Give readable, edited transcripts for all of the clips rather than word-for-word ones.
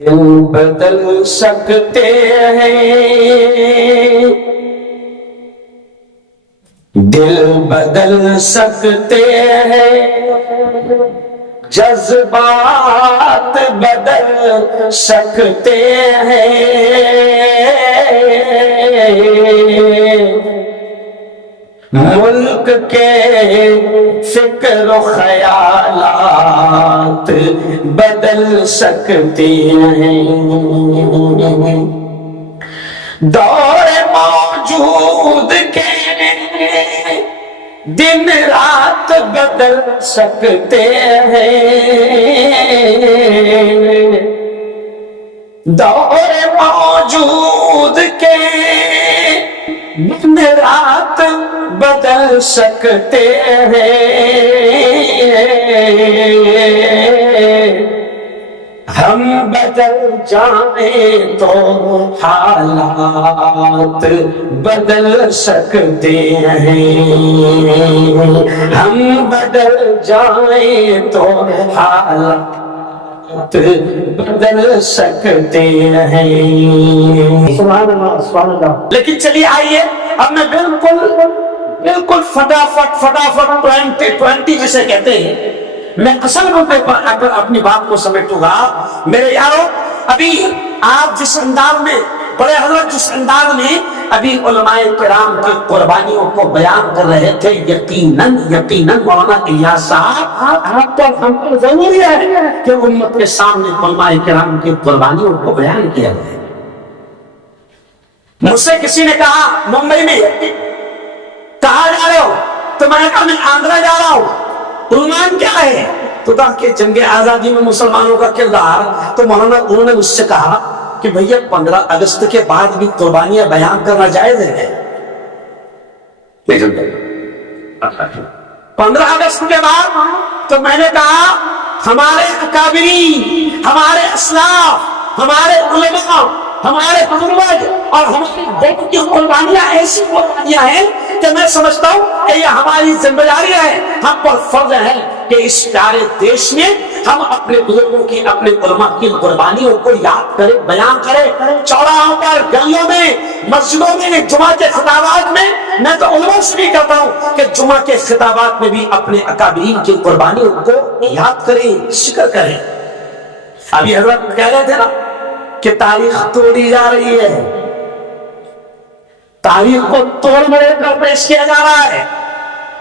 دل بدل سکتے ہیں، دل بدل سکتے ہیں، جذبات بدل سکتے ہیں، ملک کے فکر و خیالات بدل سکتے ہیں، دور موجود کے دن رات بدل سکتے ہیں، دور موجود کے دن رات بدل سکتے ہیں، ہم بدل جائیں تو حالات بدل سکتے ہیں، ہم بدل جائیں تو حالات بدل سکتے ہیں۔ سبحان اللہ سبحان اللہ۔ لیکن چلیے آئیے اب میں بالکل فٹافٹ 20 جسے کہتے ہیں، میں اصل میں اپنی بات کو سمیٹوں گا۔ میرے یارو، ابھی آپ جس انداز میں بڑے حضرت جس انداز میں ابھی علماء کرام کی قربانیوں کو بیان کر رہے تھے، یقیناً مولانا الیاس صاحب آپ پر ہم پر ضروری ہے کہ امت کے سامنے علماء کرام کی قربانیوں کو بیان کیا جائے۔ مجھ سے کسی نے کہا ممبئی میں کہاں جا رہے ہو؟ تو میں نے کہا میں آندھرا جا رہا ہوں۔ عنوان کیا ہے؟ تو کہا کہ جنگ آزادی میں مسلمانوں کا کردار۔ تو مولانا انہوں نے مجھ سے کہا کہ بھیا 15 اگست کے بعد بھی قربانیاں بیان کرنا جائز ہے؟ 15 اگست کے بعد؟ تو میں نے کہا ہمارے اکابرین، ہمارے اسلاف، ہمارے علماء، ہمارے بزرگ اور ہماری بہت کی قربانیاں ایسی قربانیاں ہیں کہ میں سمجھتا ہوں کہ یہ ہماری ذمہ داری ہے، ہم پر فرض ہے کہ اس پیارے دیش میں ہم اپنے بزرگوں کی، اپنے علماء کی قربانیوں کو یاد کریں، بیان کریں، چوراہوں پر، گلیوں میں، مسجدوں میں، جمعہ کے خطابات میں۔ میں تو علماء سے بھی کہتا ہوں کہ جمعہ کے خطابات میں بھی اپنے اکابرین کی قربانیوں کو یاد کریں، ذکر کریں۔ ابھی حضرت کہہ رہے تھے نا کہ تاریخ توڑی جا رہی ہے، تاریخ کو توڑ مروڑ کر پیش کیا جا رہا ہے۔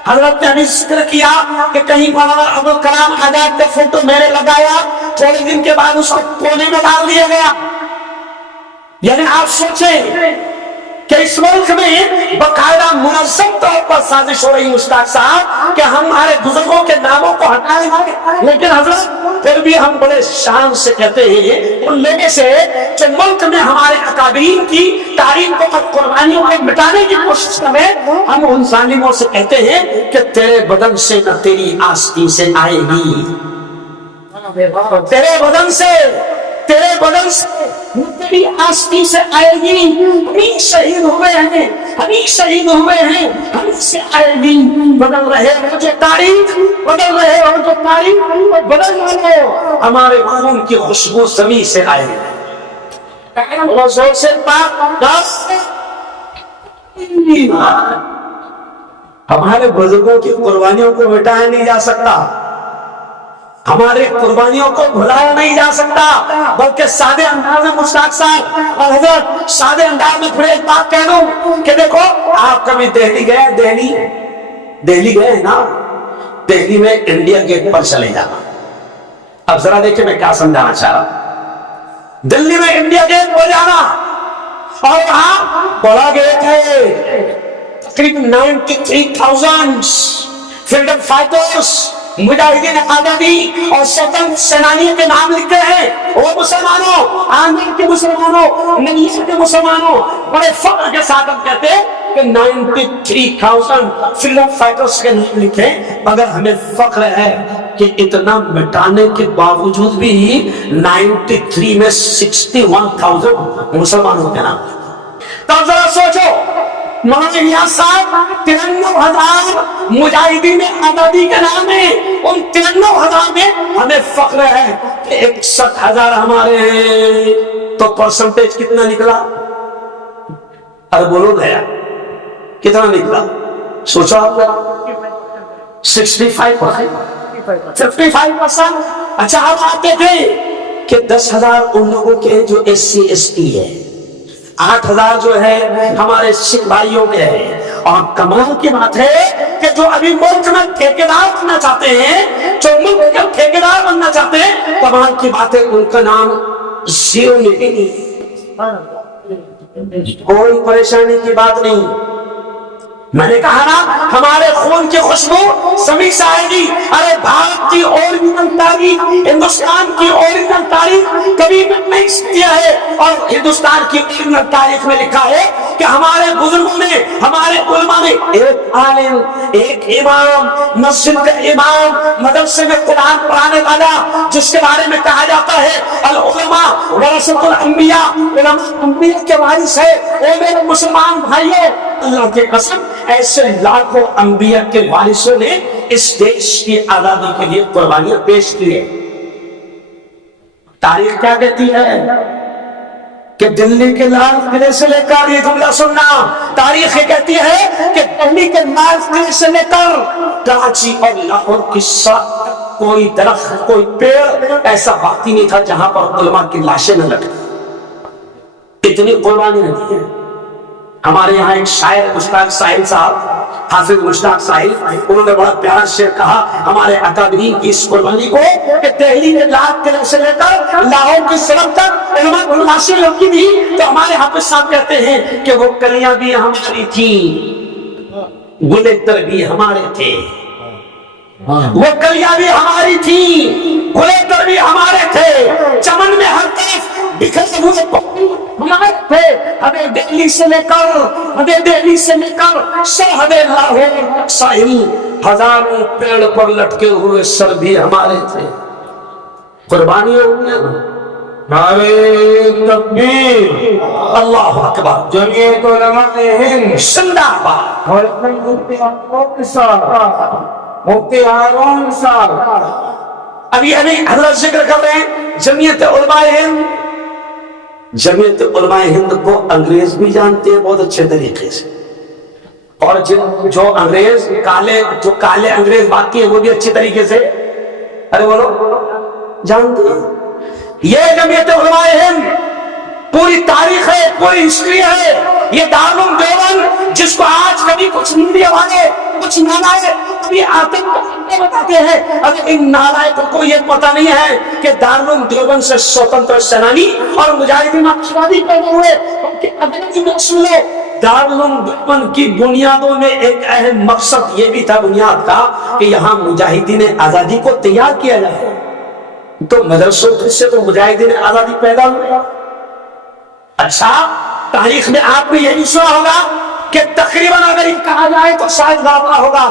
حضرت نے ہمیں ذکر کیا کہ کہیں مولانا ابوالکلام آزاد کا فوٹو میں نے لگایا، تھوڑے دن کے بعد اس کو کونے میں ڈال دیا گیا۔ یعنی آپ سوچیں کہ اس ملک میں باقاعدہ منظم طور پر سازش ہو رہی مشتاق صاحب کہ ہمارے بزرگوں کے ناموں کو ہٹائیں گے، لیکن حضرت پھر بھی ہم بڑے شان سے کہتے ہیں ان لوگوں سے جو ملک میں ہمارے اکابرین کی تاریخ کو اور قربانیوں کو مٹانے کی کوشش کریں، ہم ان ظالموں سے کہتے ہیں کہ تیرے بدن سے نہ تیری آستین سے آئے گی، تیرے بدن سے تیرے آستی سے آئے گی، ہمیں شہید ہوئے ہیں، ہم سے آئے گی۔ بدل رہے ہو جو تاریخ، بدل رہے ہو جو تاریخ، بدل رہے ہو ہمارے خون کی خوشبو زمین سے آئے گی۔ زور سے ہمارے بزرگوں کی قربانیوں کو مٹایا نہیں جا سکتا، ہمارے قربانیوں کو بھلایا نہیں جا سکتا، بلکہ سادے انداز میں مشتاق صاحب اور حضرت سادے انداز میں پھر ایک بات کہہ دوں کہ دیکھو آپ کبھی دہلی گئے؟ دہلی گئے نا؟ دہلی میں انڈیا گیٹ پر چلے جانا۔ اب ذرا دیکھیں میں کیا سمجھانا چاہ رہا ہوں۔ دلی میں انڈیا گیٹ پر جانا اور وہاں بڑا گیٹ ہے، تقریباً 93,000 فریڈم فائٹرز، مجاہدین آزادی اور سوتنتر سینانیوں کے نام لکھتے ہیں۔ وہ مسلمانوں، آندھر کے مسلمانوں، ننیسا کے مسلمانوں، بڑے فخر کے ساتھ ہم کہتے ہیں کہ 93,000 فریڈم فائٹرز کے نام لکھے، مگر ہمیں فخر ہے کہ اتنا مٹانے کے باوجود بھی 93 میں 61,000 مسلمانوں کے نام۔ تب ذرا سوچو مولانا صاحب 93,000 مجاہدین آزادی کے نام ہے، ان 93,000 میں ہمیں فخر ہے کہ 61,000 ہمارے ہیں، تو پرسنٹیج کتنا نکلا؟ ارے بولو نیا کتنا نکلا؟ سوچا آپ 65%، 55%۔ اچھا ہم آتے تھے کہ 10,000 ان لوگوں کے جو SC/ST ہے، 8,000 جو ہے ہمارے سکھ بھائیوں کے ہے، اور کمال کی بات ہے کہ جو ابھی ملک میں ٹھیکیدار بننا چاہتے ہیں، جو ملک کے ٹھیکیدار بننا چاہتے ہیں، کمال کی بات ہے ان کا نام 0 میں بھی نہیں، کوئی پریشانی کی بات نہیں۔ میں نے کہا نا ہمارے خون کی خوشبو سمیع سے آئے گی۔ ارے بھارت کی اوریجنل تاریخ، ہندوستان کی اوریجنل تاریخ کبھی بھی نہیں کیا ہے، اور ہندوستان کی اوریجنل تاریخ میں لکھا ہے کہ ہمارے بزرگوں نے، ہمارے علماء نے ایک عالم، ایک امام، مسجد کا امام، مدرسے میں قرآن پڑھانے والا، جس کے بارے میں کہا جاتا ہے العلماء ورثۃ الانبیاء، علماء انبیاء کے وارث ہے۔ اے میرے مسلمان بھائیوں، اللہ کی قسم ایسے لاکھوں انبیاء کے وارثوں نے اس دیش کی آزادی کے لیے قربانیاں پیش کی ہے۔ تاریخ کیا کہتی ہے کہ دلی کے لال قلعے سے لے کر، یہ جملہ سننا، تاریخ یہ کہتی ہے کہ دلی کے لال قلعے سے لے کر کراچی اور لاہور کی سڑک کوئی درخت، کوئی پیڑ ایسا باقی نہیں تھا جہاں پر علماء کی لاشیں نہ لٹکی، اتنی قربانیاں دی ہیں۔ ہمارے یہاں ایک شاعر مشتاق ساحل صاحب، حافظ مشتاق ساحل، انہوں نے بڑا پیارا شعر کہا ہمارے اکابرین کی اس قربانی کو کہ دہلی کے لال قلعے سے لے کر لاہور کی سڑک تک علماء کی لاشیں لٹکی تھی، تو ہمارے حافظ صاحب کہتے ہیں کہ وہ کلیاں بھی ہماری تھیں، گلے تر بھی ہمارے تھے، وہ کلیاں بھی ہماری تھیں، گلے تر بھی ہمارے تھے، چمن میں ہر طرف بکھرے ہوئے ہمارے تھے۔ ہمیں دہلی سے لے کر سرحد لاہور ساحل، ہزاروں پیڑ پر لٹکے ہوئے سر بھی ہمارے تھے۔ قربانیاں ہوئی، نعرے تکبیر، اللہ اکبر، جمعیت علماء ہند زندہ باد۔ اور مفتی ہارون صاحب ابھی حضرت ذکر کر رہے ہیں جمعیت علماء ہند۔ جمعیت علماء ہند کو انگریز بھی جانتے ہیں بہت اچھے طریقے سے، اور جو انگریز کالے انگریز باقی ہیں وہ بھی اچھے طریقے سے، ارے بولو، جانتے ہیں۔ یہ جمعیت علماء ہند پوری تاریخ ہے، پوری ہسٹری ہے۔ یہ دارالعلوم دیوبند جس کو آج کبھی کچھ میڈیا والے، کچھ نالائق کبھی آتے بتاتے ہیں، اگر ان نالائقوں کو یہ پتہ نہیں ہے کہ دارالعلوم دیوبند سے سوتنتر سینانی اور مجاہدین آزادی پیدا ہوئے، سن لو دارالعلوم دیوبند کی بنیادوں میں ایک اہم مقصد یہ بھی تھا بنیاد کا کہ یہاں مجاہدین آزادی کو تیار کیا جائے، تو مدرسوں سے تو مجاہدین آزادی پیدا ہوئے۔ اچھا تاریخ میں آپ نے یہ بھی سنا ہوگا کہ تقریباً اگر یہ کہا جائے تو شاید غلط ہوگا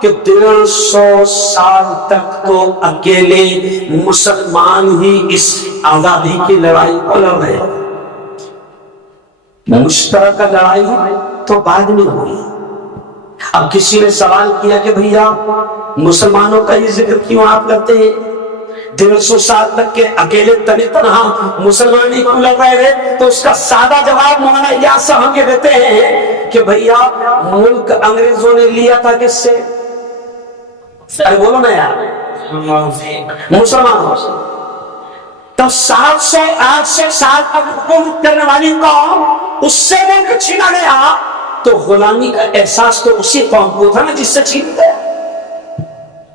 کہ 150 سال تک تو اکیلے مسلمان ہی اس آزادی کی لڑائی کو لڑ رہے ہیں، مشترکہ لڑائی تو بعد میں ہوئی۔ اب کسی نے سوال کیا کہ بھیا مسلمانوں کا یہ ذکر کیوں آپ کرتے ہیں، 150 سال تک کے اکیلے تنہا مسلمان ہی کیوں لڑ رہے تھے؟ تو اس کا سادہ جواب مولانا الیاس صاحب ہم یہ دیتے ہیں کہ بھیا ملک انگریزوں نے لیا تھا کس سے؟ ارے بولو نا یار، مسلمانوں سے۔ تو 700-800 سال تک حکومت کرنے والی قوم، اس سے ملک چھینا گیا تو غلامی کا احساس تو اسی قوم کو تھا نا جس سے چھین گیا۔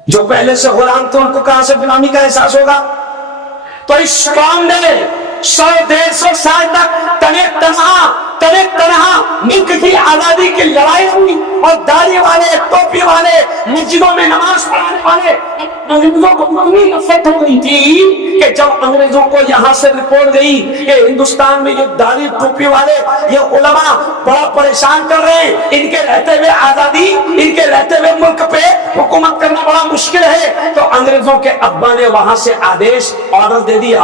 جو پہلے سے غلام تھے ان کو کہاں سے غلامی کا احساس ہوگا؟ تو اس قوم نے 100-150 سال تک تنہا ملک کی آزادی کی لڑائی ہوئی، اور داڑھی والے، ٹوپی والے، مسجدوں میں نماز پڑھانے والے انگریزوں کو اتنی نفرت ہو گئی تھی کہ جب انگریزوں کو یہاں سے رپورٹ گئی کہ ہندوستان میں یہ داڑھی ٹوپی والے، یہ علماء بڑا پریشان کر رہے ہیں، ان کے رہتے ہوئے آزادی، ان کے رہتے ہوئے ملک پہ حکومت کرنا بڑا مشکل ہے، تو انگریزوں کے ابا نے وہاں سے آدیش، آرڈر دے دیا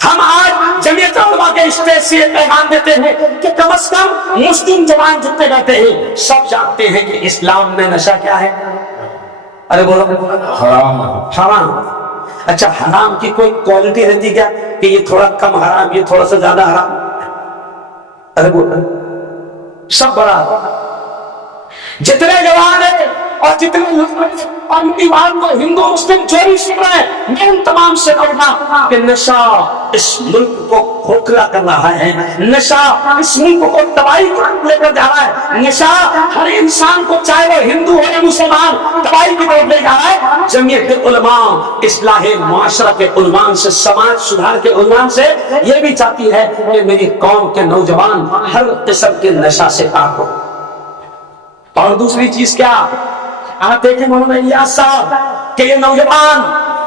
ہم آج جمعیت علماء کے اسٹیج سے یہ پیغام دیتے ہیں کہ کم از کم مسلم جوان جتنے رہتے ہیں سب جانتے ہیں کہ اسلام میں نشہ کیا ہے. ارے بولو حرام. حرام. اچھا حرام کی کوئی کوالٹی رہتی کیا کہ یہ تھوڑا کم حرام یہ تھوڑا سا زیادہ حرام؟ ارے بولو سب برابر. جتنے جوان ہیں اور جتنے لوگ اور میری بات کو ہندو مسلم جو بھی سن رہے ہیں میں ان تمام سے کہوں کہ نشہ اس ملک کو کھوکھلا کر رہا ہے. نشہ اس ملک کو تباہی کی طرف لے کر جا رہا ہے. نشہ ہر انسان کو چاہے وہ ہندو ہو یا مسلمان تباہی کی طرف لے جا رہا ہے. جمعیت علماء اصلاح معاشرہ کے عنوان سے سماج سدھار کے عنوان سے یہ بھی چاہتی ہے کہ میری قوم کے نوجوان ہر قسم کے نشہ سے پاک ہو. اور دوسری چیز کیا آپ دیکھیں مولانا الیاس صاحب کہ یہ نوجوان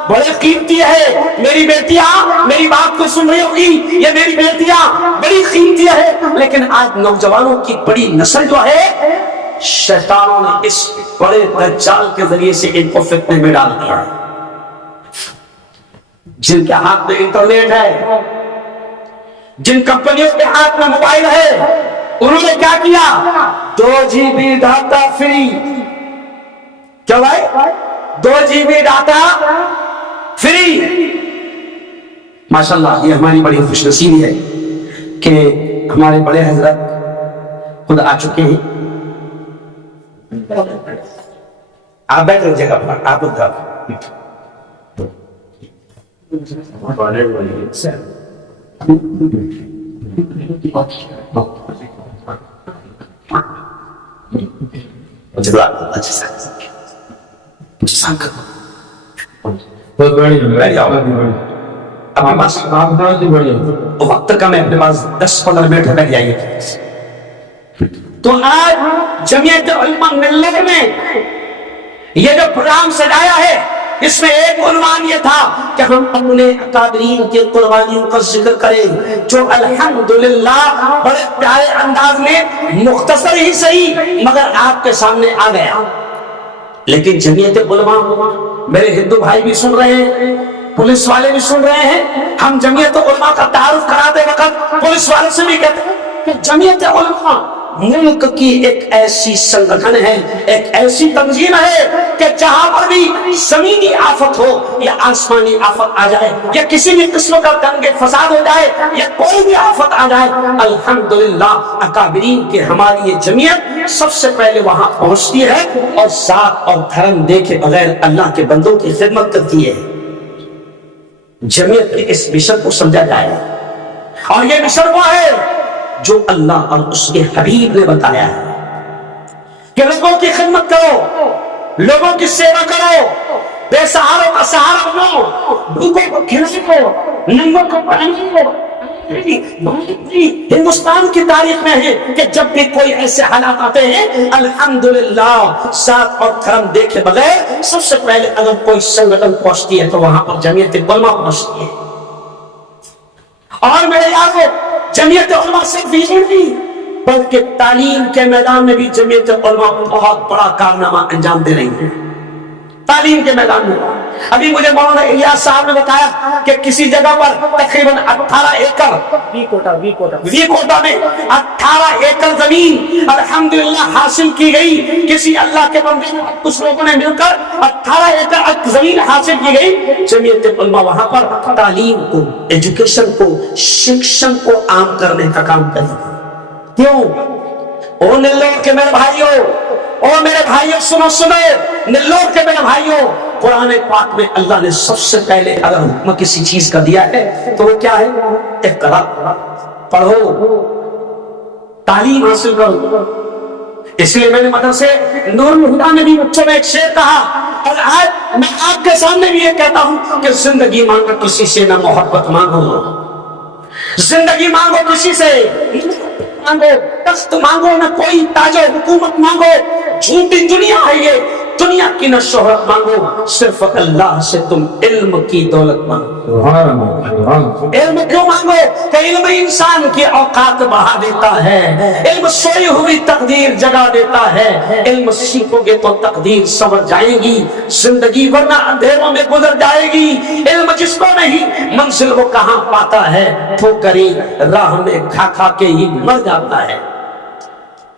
بڑے قیمتی ہے. میری بیٹیاں میری بات کو سن رہی ہوگی یہ میری بیٹیاں بڑی قیمتی ہے. لیکن آج نوجوانوں کی بڑی نسل جو ہے شیطانوں نے اس بڑے دجال کے ذریعے سے ان کو فتنے میں ڈال دیا ہے. جن کے ہاتھ میں انٹرنیٹ ہے جن کمپنیوں کے ہاتھ میں موبائل ہے انہوں نے کیا کیا 2 GB ڈاٹا فری. کیا بھائی 2 GB ڈاٹا فری. ماشاءاللہ یہ ہماری بڑی خوش نصیبی ہے کہ ہمارے بڑے حضرت خود آ چکے ہیں. آپ بیٹھ رہے جگہ پر آپ لوگ وقت کم ہے اپنے پاس 10-15 منٹ بیٹھ جائیے. تو آج جمعیت علماء ملت میں یہ جو پروگرام سجایا ہے اس میں ایک عنوان یہ تھا کہ ہم اپنے اکابرین کے قربانیوں کا ذکر کریں جو الحمدللہ بڑے پیارے انداز میں مختصر ہی صحیح مگر آپ کے سامنے آ گیا. لیکن جمعیت علماء میرے ہندو بھائی بھی سن رہے ہیں پولیس والے بھی سن رہے ہیں. ہم جمعیت علماء کا تعارف کراتے وقت پولیس والے سے بھی کہتے ہیں کہ جمعیت علماء ملک کی ایک ایسی سنگٹھن ہے ایک ایسی تنظیم ہے کہ جہاں پر بھی زمینی آفت ہو یا آسمانی آفت آ جائے یا کسی بھی قسم کا دنگے فساد ہو جائے یا کوئی بھی آفت آ جائے الحمدللہ اکابرین کے ہماری یہ جمعیت سب سے پہلے وہاں پہنچتی ہے اور ذات اور دھرم دیکھے بغیر اللہ کے بندوں کی خدمت کرتی ہے. جمعیت کے اس مشن کو سمجھا جائے اور یہ مشن وہ ہے جو اللہ اور اس کے حبیب نے بتایا ہے کہ لوگوں کی خدمت کرو لوگوں کی سیوا کرو بے سہاروں کا سہارا بنو بھوکوں کو کھلاؤ ننگوں کو پہناؤ. ہندوستان کی تاریخ میں ہے کہ جب بھی کوئی ایسے حالات آتے ہیں الحمدللہ ذات اور دھرم دیکھے بغیر سب سے پہلے اگر کوئی سنگٹھن پہنچتی ہے تو وہاں پر جمعیت علماء پہنچتی ہے. اور میرے یارو جمعیت علماء صرف یہ نہیں بلکہ تعلیم کے میدان میں بھی جمعیت علماء بہت بڑا کارنامہ انجام دے رہی ہے. تعلیم کے میدان میں ابھی مجھے مولانا الیاس صاحب نے بتایا کہ کسی جگہ پر تقریباً 18 ایکڑ وی کوٹا میں 18 ایکڑ زمین الحمدللہ حاصل کی گئی. کسی اللہ کے بندے کچھ لوگوں نے مل کر 18 ایکڑ زمین حاصل کی گئی. جمعیت علماء وہاں پر تعلیم کو ایجوکیشن کو شکشن کو عام کرنے کا کام کرے گی. کیوں او نلور کے میرے بھائیوں او میرے بھائیوں سنو نلور کے میرے بھائیوں قرآن پاک میں اللہ نے سب سے پہلے اگر حکم کسی چیز کا دیا ہے تو وہ کیا ہے اقرا پڑھو تعلیم حاصل کرو. اس لیے میں نے مدرسے نور الہدیٰ میں بھی بچوں میں ایک شعر کہا اور آج میں آپ کے سامنے بھی یہ کہتا ہوں کہ زندگی مانگو کسی سے نہ محبت مانگو. زندگی مانگو کسی سے مانگو تخت مانگو نہ کوئی تاج و حکومت مانگو. جھوٹی دنیا ہے یہ دنیا کی نہ شہرت مانگو، صرف اللہ سے تم علم کی دولت مانگو۔ علم کیوں مانگو؟ کہ علم انسان کی اوقات بڑھا دیتا ہے، علم سوئی ہوئی تقدیر جگا دیتا ہے، علم سیکھو گے تو تقدیر سنور جائے گی، زندگی ورنہ اندھیروں میں گزر جائے گی۔ علم جس کو نہیں منزل وہ کہاں پاتا ہے، ٹھوکریں راہ میں کھا کھا کے ہی مر جاتا ہے۔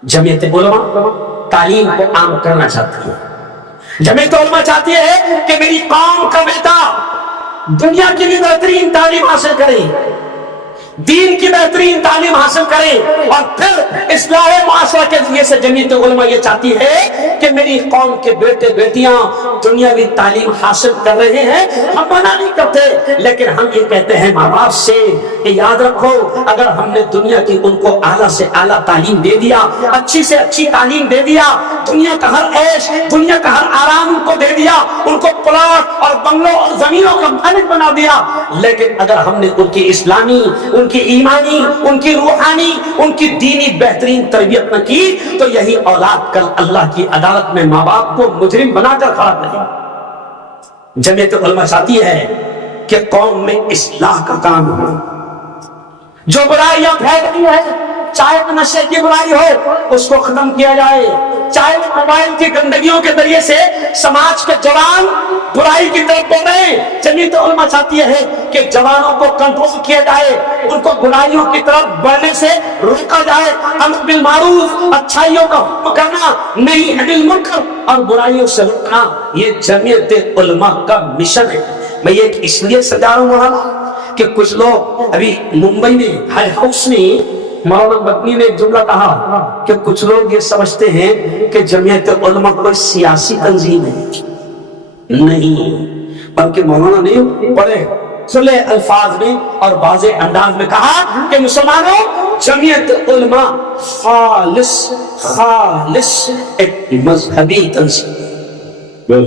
جمعیت علماء تعلیم کو عام کرنا چاہتی ہے۔ جمعیت علماء چاہتی ہے کہ میری قوم کا بیٹا دنیا کی بھی بہترین تعلیم حاصل کرے، دین کی بہترین تعلیم حاصل کرے، اور پھر اصلاح معاشرہ کے ذریعے سے جمعیت علماء یہ چاہتی ہے کہ میری قوم کے بیٹے بیٹیاں دنیاوی تعلیم حاصل کر رہے ہیں، ہم منع نہیں کرتے، لیکن ہم یہ کہتے ہیں ماں باپ سے کہ یاد رکھو اگر ہم نے دنیا کی ان کو اعلیٰ سے اعلیٰ تعلیم دے دیا، اچھی سے اچھی تعلیم دے دیا، دنیا کا ہر عیش دنیا کا ہر آرام ان کو دے دیا، ان کو پلاٹ اور بنگلوں اور زمینوں کا مالک بنا دیا، لیکن اگر ہم نے ان کی اسلامی، ان کی ایمانی، ان کی روحانی، ان کی دینی بہترین تربیت نہ کی تو یہی اولاد کل اللہ کی عدالت میں ماں باپ کو مجرم بنا کر کھڑا کرے۔ جمعیت علماء چاہتی ہے کہ قوم میں اصلاح کا کام ہو، جو برائیاں پھیل رہی ہے، چاہے وہ نشے کی برائی ہو اس کو ختم کیا جائے، چاہے وہ موبائل کی گندگیوں کے ذریعے سے سماج کے جوان برائی کی طرف بڑھ رہے ہیں۔ جمعیت علماء چاہتی ہے کہ جوانوں کو کنٹرول کیا جائے، ان کو برائیوں کی طرف بڑھنے سے روکا جائے، امر بالمعروف اچھائیوں کا حکم کرنا، نہی عن المنکر اور برائیوں سے روکنا، یہ جمعیت علماء کا مشن ہے۔ میں یہ اس لیے سجا رہا ہوں کہ کچھ لوگ ابھی ممبئی میں ہائی ہاؤس میں مولانا مدنی نے ایک جملہ کہا کہ کچھ لوگ یہ سمجھتے ہیں کہ جمعیت علماء کوئی سیاسی تنظیم ہے، نہیں، بلکہ مولانا نے بڑے سلے الفاظ میں اور واضح انداز میں کہا کہ مسلمانوں جمعیت علماء خالص ایک مذہبی تنظیم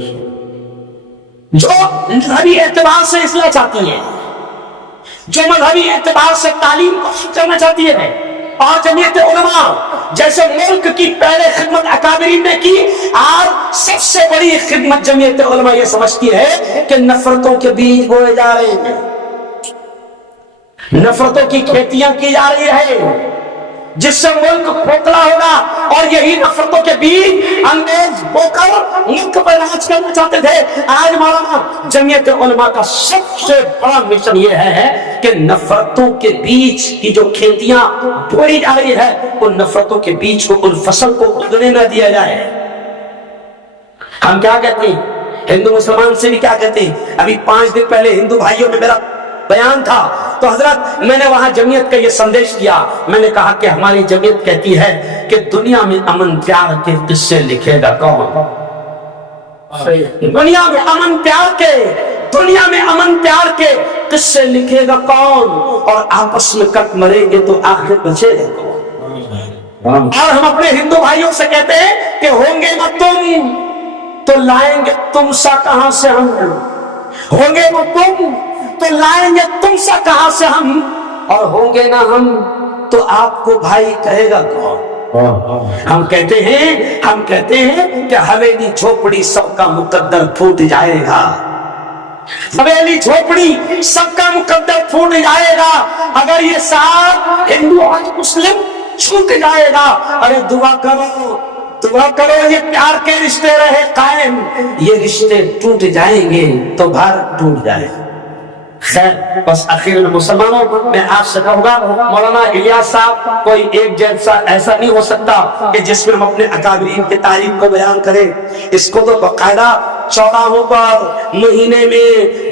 جو مذہبی اعتبار سے اصلاح چاہتی ہے، جو مذہبی اعتبار سے تعلیم کو کرنا چاہتی ہے، اور جمعیت علماء جیسے ملک کی پہلے خدمت اکابرین نے کی، آج سب سے بڑی خدمت جمعیت علماء یہ سمجھتی ہے کہ نفرتوں کے بیج بوئے جا رہے ہیں، نفرتوں کی کھیتیاں کی جا رہی ہے جس سے ملک کھوکھلا ہوگا، اور یہی نفرتوں کے بیج انگریز بو کر ملک پر راج کرنا چاہتے تھے۔ آج مولانا جمعیت علماء کا سب سے بڑا مشن یہ ہے کہ نفرتوں کے بیج کی جو کھیتیاں بوئی جا رہی ہے ان نفرتوں کے بیج کو، ان فصل کو اگنے نہ دیا جائے۔ ہم کیا کہتے ہیں، ہندو مسلمان سے بھی کیا کہتے ہیں، ابھی 5 دن پہلے ہندو بھائیوں میں میرا بیان تھا تو حضرت میں نے وہاں جمعیت کا یہ سندیش دیا، میں نے کہا کہ ہماری جمعیت کہتی ہے کہ دنیا میں امن پیار کے قصے لکھے گا کون؟ دنیا میں امن پیار کے، دنیا میں امن پیار کے قصے لکھے گا کون؟ اور آپس میں کٹ مریں گے تو آخر بچے گا کون؟ اور ہم اپنے ہندو بھائیوں سے کہتے ہیں کہ ہوں گے نہ تم تو لائیں گے تم سا کہاں سے ہم، ہوں گے نہ تم تو لائیں گے تم سا کہاں سے ہم، اور ہوں گے نہ ہم تو آپ کو بھائی کہے گا کون؟ ہم کہتے ہیں کہ حویلی جھوپڑی سب کا مقدر پھوٹ جائے گا، حویلی جھوپڑی سب کا مقدر پھوٹ جائے گا، اگر یہ ساتھ ہندو اور مسلم چھوٹ جائے گا، ارے دعا کرو یہ پیار کے رشتے رہے قائم، یہ رشتے ٹوٹ جائیں گے تو بھارت ٹوٹ جائے گا۔ خیر بس اخیر میں مسلمانوں میں آپ سے کہوں گا، مولانا الیاس صاحب کوئی ایک جیسا ایسا نہیں ہو سکتا کہ جس میں ہم اپنے اکابرین کی تعریف کو بیان کریں، اس کو تو باقاعدہ چوراہوں پر مہینے میں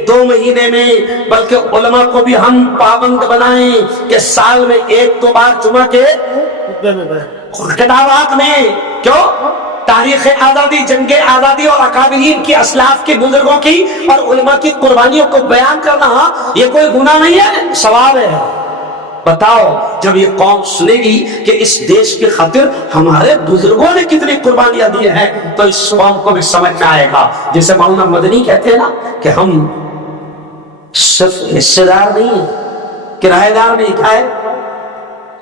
2 مہینے میں، بلکہ علماء کو بھی ہم پابند بنائیں کہ سال میں 1-2 بار جمعہ کے خطابات میں، کیوں تاریخ آزادی، جنگ آزادی اور اکابرین کی اسلاف کے بزرگوں کی اور علماء کی قربانیوں کو بیان کرنا یہ کوئی گناہ نہیں ہے، ثواب ہے۔ بتاؤ جب یہ قوم سنے گی کہ اس دیش کی خاطر ہمارے بزرگوں نے کتنی قربانیاں دی ہیں تو اس قوم کو بھی سمجھ میں آئے گا۔ جسے مولانا مدنی کہتے ہیں نا کہ ہم صرف حصے دار نہیں ہیں، کرایہ دار نہیں، کیا ہے،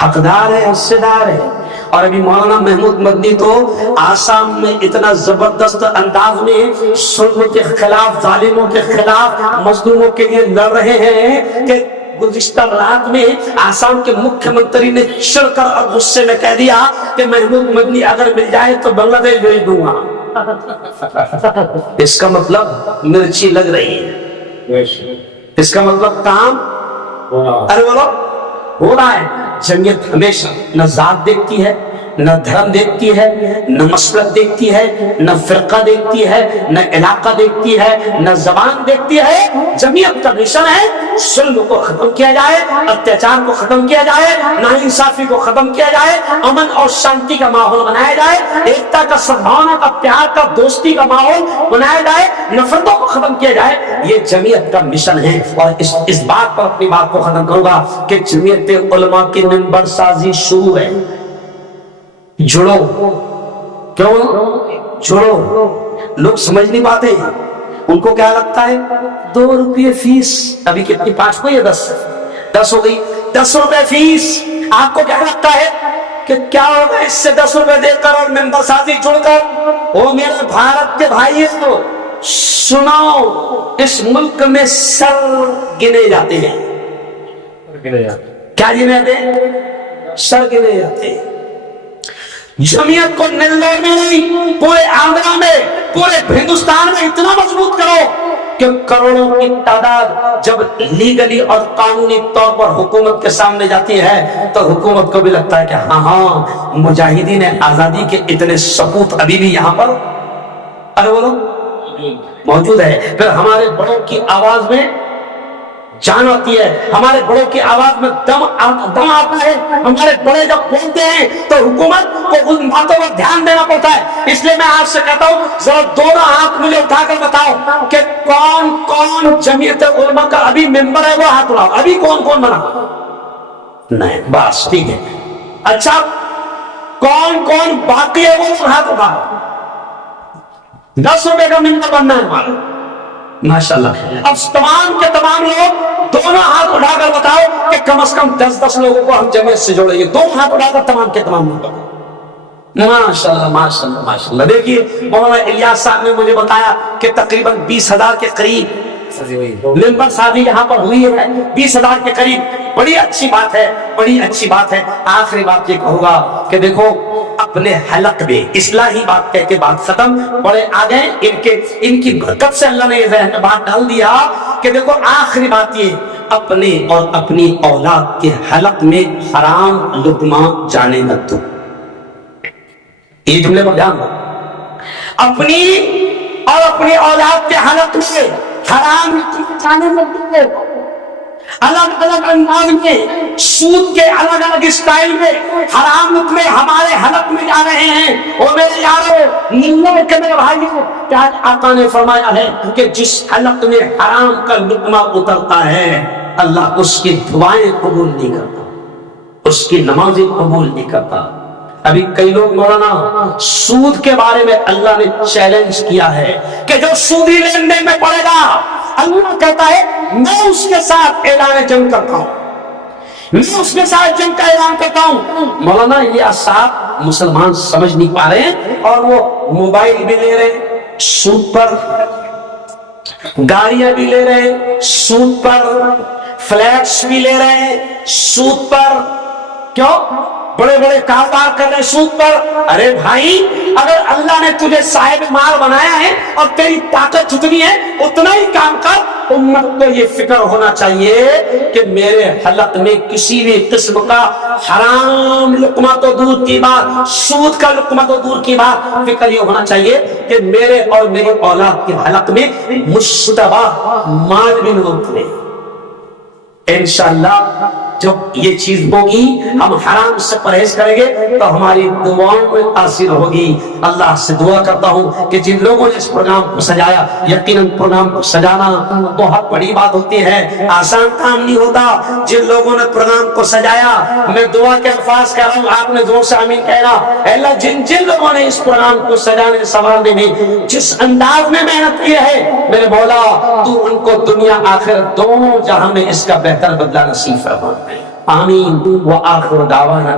حقدار ہے، حصے دار ہے، اور ابھی مولانا محمود مدنی تو آسام میں اتنا زبردست انداز میں ظلم کے خلاف، ظالموں کے خلاف، مظلوموں کے لیے لڑ رہے ہیں کہ گزشتہ رات میں آسام کے مکھیہ منتری نے چڑھ کر اور غصے میں کہہ دیا کہ محمود مدنی اگر مل جائے تو بنگلہ دیش بھیج دوں گا۔ اس کا مطلب مرچی لگ رہی ہے، اس کا مطلب کام ارے بولو ہو رہا ہے۔ جمعیت ہمیشہ نہ ذات دیکھتی ہے، نہ دھرم دیکھتی ہے، نہ مسلک دیکھتی ہے، نہ فرقہ دیکھتی ہے، نہ علاقہ دیکھتی ہے، نہ زبان دیکھتی ہے۔ جمعیت کا مشن ہے ظلم کو ختم کیا جائے، اتیاچار کو ختم کیا جائے، ناانصافی کو ختم کیا جائے، امن اور شانتی کا ماحول بنایا جائے، ایکتا کا، سدبھاونا کا، پیار کا، دوستی کا ماحول بنایا جائے، نفرتوں کو ختم کیا جائے۔ یہ جمعیت کا مشن ہے۔ اور اس بات پر اپنی بات کو ختم کروں گا کہ جمعیت علماء کی ممبر سازی شروع ہے۔ جڑو، کیوں جڑو؟ لوگ سمجھ نہیں پاتے، ان کو کیا لگتا ہے 2 روپے فیس، ابھی کتنی 5 ہوئی ہے 10 ہو گئی، 10 روپے فیس۔ آپ کو کیا لگتا ہے کہ کیا ہوگا اس سے 10 روپے دے کر اور ممبر سازی جڑ کر؟ وہ میرے بھارت کے بھائی تو سنو، اس ملک میں سر گنے جاتے ہیں۔ کیا گنے جاتے ہیں؟ سر گنے جاتے ہیں۔ جمعیت کو نلور میں نہیں، پورے آندھرا میں، پورے ہندوستان میں اتنا مضبوط کرو کہ کروڑوں کی تعداد جب لیگلی اور قانونی طور پر حکومت کے سامنے جاتی ہے تو حکومت کو بھی لگتا ہے کہ ہاں مجاہدین آزادی کے اتنے ثبوت ابھی بھی یہاں پر ارے بولو موجود ہے۔ پھر ہمارے بڑوں کی آواز میں جان آتی ہے، ہمارے بڑوں کی آواز میں دم آتا ہے۔ ہمارے بڑے جب بولتے ہیں تو حکومت کو ان باتوں پر دھیان دینا پڑتا ہے۔ اس لیے میں آپ سے کہتا ہوں ذرا دونوں ہاتھ مجھے اٹھا کر بتاؤ کہ کون کون جمعیت علماء کا ابھی ممبر ہے، وہ ہاتھ اٹھاؤ۔ ابھی کون کون بنا؟ نہیں، بس ٹھیک ہے۔ اچھا کون کون باقی ہے وہ ہاتھ اٹھاؤ۔ 10 روپے کا ممبر بننا ہے ہمارا، ماشاءاللہ۔ اب تمام کے تمام لوگ دونوں ہاتھ اٹھا کر بتاؤ کہ کم از کم 10 لوگوں کو ہم جمعیت سے جوڑیں گے۔ دونوں ہاتھ اٹھا کر تمام کے تمام لوگ، ماشاءاللہ ماشاءاللہ ماشاءاللہ۔ دیکھیے مولانا الیاس صاحب نے مجھے بتایا کہ تقریباً 20,000 کے قریب ممبر سازی یہاں پر ہوئی ہے، 20,000 کے قریب۔ بڑی اچھی بات ہے، بڑی اچھی بات ہے۔ آخری بات یہ کہوں گا کہ دیکھو اپنے حلق میں اصلاحی بات کہہ کے بات ختم، بڑے آگے ان کی برکت سے اللہ نے یہ ذہن میں بات ڈال دیا کہ دیکھو آخری بات یہ، اپنے اور اپنی اولاد کے حلق میں حرام لقمہ جانے نہ دو۔ یہ جملے پر دھیان دو، اپنی اور اپنی اولاد کے حلق میں حرام لقمہ جانے نہ دو۔ الگ الگ انداز میں، سود کے الگ الگ اسٹائل میں حرام لقمے ہمارے حلق میں جا رہے ہیں۔ اور میرے یارو نیلوں کے میرے بھائیوں، کیا آقا نے فرمایا ہے کہ جس حلق میں حرام کا لقمہ اترتا ہے اللہ اس کی دعائیں قبول نہیں کرتا، اس کی نمازیں قبول نہیں کرتا۔ ابھی کئی لوگ مولانا سود کے بارے میں اللہ نے چیلنج کیا ہے کہ جو سودی لین دین میں پڑے گا اللہ کہتا ہے میں اس کے ساتھ اعلان جنگ کرتا ہوں، میں اس کے ساتھ جنگ کا اعلان کرتا ہوں۔ مولانا یہ صاحب مسلمان سمجھ نہیں پا رہے ہیں اور وہ موبائل بھی لے رہے ہیں سود پر، گاڑیاں بھی لے رہے ہیں سود پر، فلیٹس بھی لے رہے ہیں سود پر۔ کیوں؟ بڑے بڑے کاروبار کر رہے سود پر۔ ارے بھائی اگر اللہ نے تجھے صاحب مال بنایا ہے اور تیری طاقت جتنی ہے اتنا ہی کام کر۔ امت کو یہ فکر ہونا چاہیے کہ میرے حلق میں کسی بھی قسم کا حرام لقمہ تو دور کی بات، سود کا لقمہ تو دور کی بات، فکر یہ ہونا چاہیے کہ میرے اور میری اولاد کے حلق میں مشتبہ مال بھی نہ اترے۔ انشاءاللہ جب یہ چیز ہوگی ہم حرام سے پرہیز کریں گے تو ہماری دعاؤں میں تاثیر ہوگی۔ اللہ سے دعا کرتا ہوں کہ جن لوگوں نے اس پروگرام کو سجایا، یقیناً پروگرام کو سجانا بہت بڑی بات ہوتی ہے، آسان کام نہیں ہوتا۔ جن لوگوں نے پروگرام کو سجایا میں دعا کے الفاظ کہہ رہا ہوں، آپ نے زور سے آمین کہنا۔ اے اللہ جن لوگوں نے اس پروگرام کو سجانے سنوارنے میں جس انداز میں محنت کی ہے میرے مولا تو ان کو دنیا آخرت دونوں جہاں میں اس کا بہتر بدلہ نصیب فرما۔ آمین وآخر دعوانا